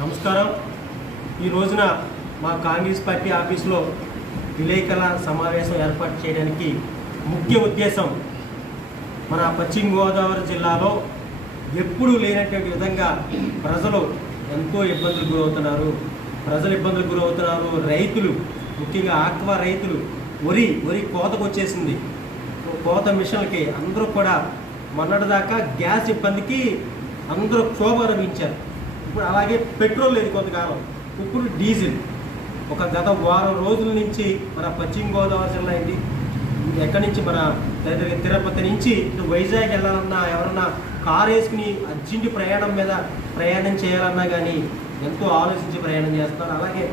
నమస్కారం. ఈ రోజున మా కాంగ్రెస్ పార్టీ ఆఫీసులో విలేకరుల సమావేశం ఏర్పాటు చేయడానికి ముఖ్య ఉద్దేశం మన పశ్చిమ గోదావరి జిల్లాలో ఎప్పుడూ లేనటువంటి విధంగా ప్రజలు ఎంతో ఇబ్బందులు గురవుతున్నారు. రైతులు, ముఖ్యంగా ఆక్వా రైతులు వరి కోతకు వచ్చేసింది. కోత మిషన్లకి అందరూ కూడా మొన్నటిదాకా గ్యాస్ ఇబ్బందికి అందరూ క్షోభ అనుభవించారు. ఇప్పుడు అలాగే పెట్రోల్ లేదు కొంతకాలం, ఇప్పుడు డీజిల్. ఒక గత వారం రోజుల నుంచి మన పశ్చిమ గోదావరి జిల్లా ఏంటి, ఎక్కడి నుంచి మన తిరుపతి నుంచి ఇటు వైజాగ్ వెళ్ళాలన్నా, ఎవరన్నా కారు వేసుకుని అర్జెంట్ ప్రయాణం చేయాలన్నా కానీ ఎంతో ఆలోచించి ప్రయాణం చేస్తున్నారు. అలాగే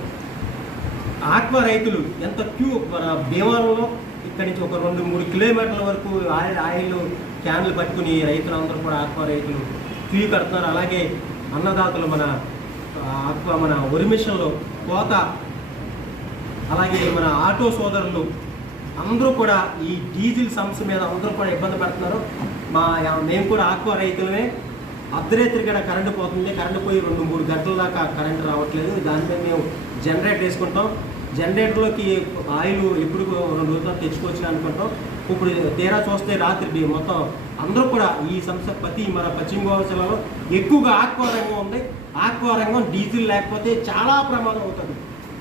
ఆక్వా రైతులు ఎంత క్యూ, మన భీమవరంలో ఇక్కడి నుంచి ఒక 2-3 కిలోమీటర్ల వరకు ఆయిల్ క్యాన్లు పట్టుకుని రైతులందరూ కూడా ఆక్వా రైతులు క్యూ కడుతున్నారు. అలాగే అన్నదాతలు మన వరి మిషన్లో కోత, అలాగే మన ఆటో సోదరులు అందరూ కూడా ఈ డీజిల్ సమస్య మీద అందరూ కూడా ఇబ్బంది పడుతున్నారు. మేము కూడా ఆక్వా రైతులమే. అర్ధరాత్రి కూడా కరెంటు పోతుంది, కరెంటు పోయి 2-3 గంటల దాకా కరెంటు రావట్లేదు. దాని మీద మేము జనరేటర్ వేసుకుంటాం. జనరేటర్లోకి ఆయిల్ ఎప్పుడు 2 రోజులు తెచ్చుకోవచ్చు అనుకుంటాం. ఇప్పుడు తీరా చూస్తే రాత్రి మొత్తం అందరూ కూడా ఈ సమస్య మన పశ్చిమ గోదావరి జిల్లాలో ఎక్కువగా ఆక్వా రంగం ఉంది. ఆక్వా రంగం డీజిల్ లేకపోతే చాలా ప్రమాదం అవుతుంది.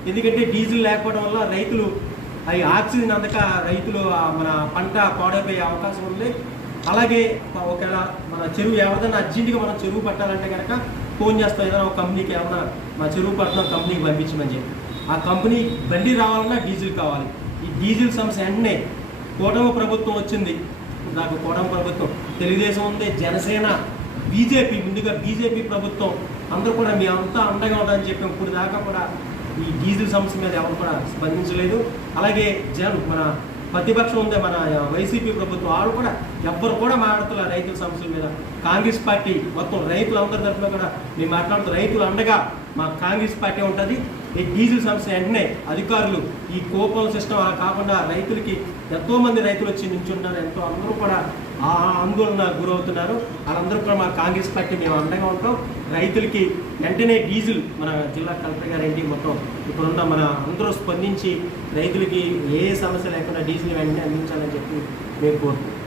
ఎందుకంటే డీజిల్ లేకపోవడం వల్ల రైతులు ఆక్సిజన్ అందక రైతులు మన పంట పాడైపోయే అవకాశం ఉంది. అలాగే ఒకవేళ మన చెరువు ఎవరిదైనా అర్జెంటుగా మనం చెరువు పట్టాలంటే కనుక ఫోన్ చేస్తాం, ఏదైనా ఒక కంపెనీకి ఏమైనా మా చెరువు పడతాం కంపెనీకి పంపించమని చెప్పి. ఆ కంపెనీ బండి రావాలన్నా డీజిల్ కావాలి. ఈ డీజిల్ సమస్య వెంటనే కూటమి ప్రభుత్వం వచ్చింది. నాకు కూటమి ప్రభుత్వం, తెలుగుదేశం ఉంది, జనసేన, బీజేపీ, ముందుగా బీజేపీ ప్రభుత్వం అందరూ కూడా మేమంతా అండగా ఉండాలని చెప్పాం. ఇప్పుడు దాకా కూడా ఈ డీజిల్ సమస్య మీద ఎవరు కూడా స్పందించలేదు. అలాగే మన ప్రతిపక్షం ఉందే మన వైసీపీ ప్రభుత్వం, వాళ్ళు కూడా ఎవ్వరు కూడా మాట్లాడుతున్నారు రైతుల సమస్యల మీద. కాంగ్రెస్ పార్టీ మొత్తం రైతులందరి తరఫున కూడా మేము మాట్లాడుతూ రైతులు అండగా మా కాంగ్రెస్ పార్టీ ఉంటుంది. ఈ డీజిల్ సమస్య వెంటనే అధికారులు ఈ కూపన్ సిస్టమ్ అలా కాకుండా రైతులకి ఎంతోమంది రైతులు వచ్చి నించుంటారు, ఎంతో అందరూ కూడా ఆందోళన గురవుతున్నారు. వాళ్ళందరూ కూడా మా కాంగ్రెస్ పార్టీ మేము అండగా ఉంటాం. రైతులకి వెంటనే డీజిల్ మన జిల్లా కలెక్టర్ గారు ఏంటి మొత్తం ఇప్పుడున్న మన అందరూ స్పందించి రైతులకి ఏ సమస్య లేకుండా డీజిల్ వెంటనే అందించాలని చెప్పి మేము కోరుతున్నాం.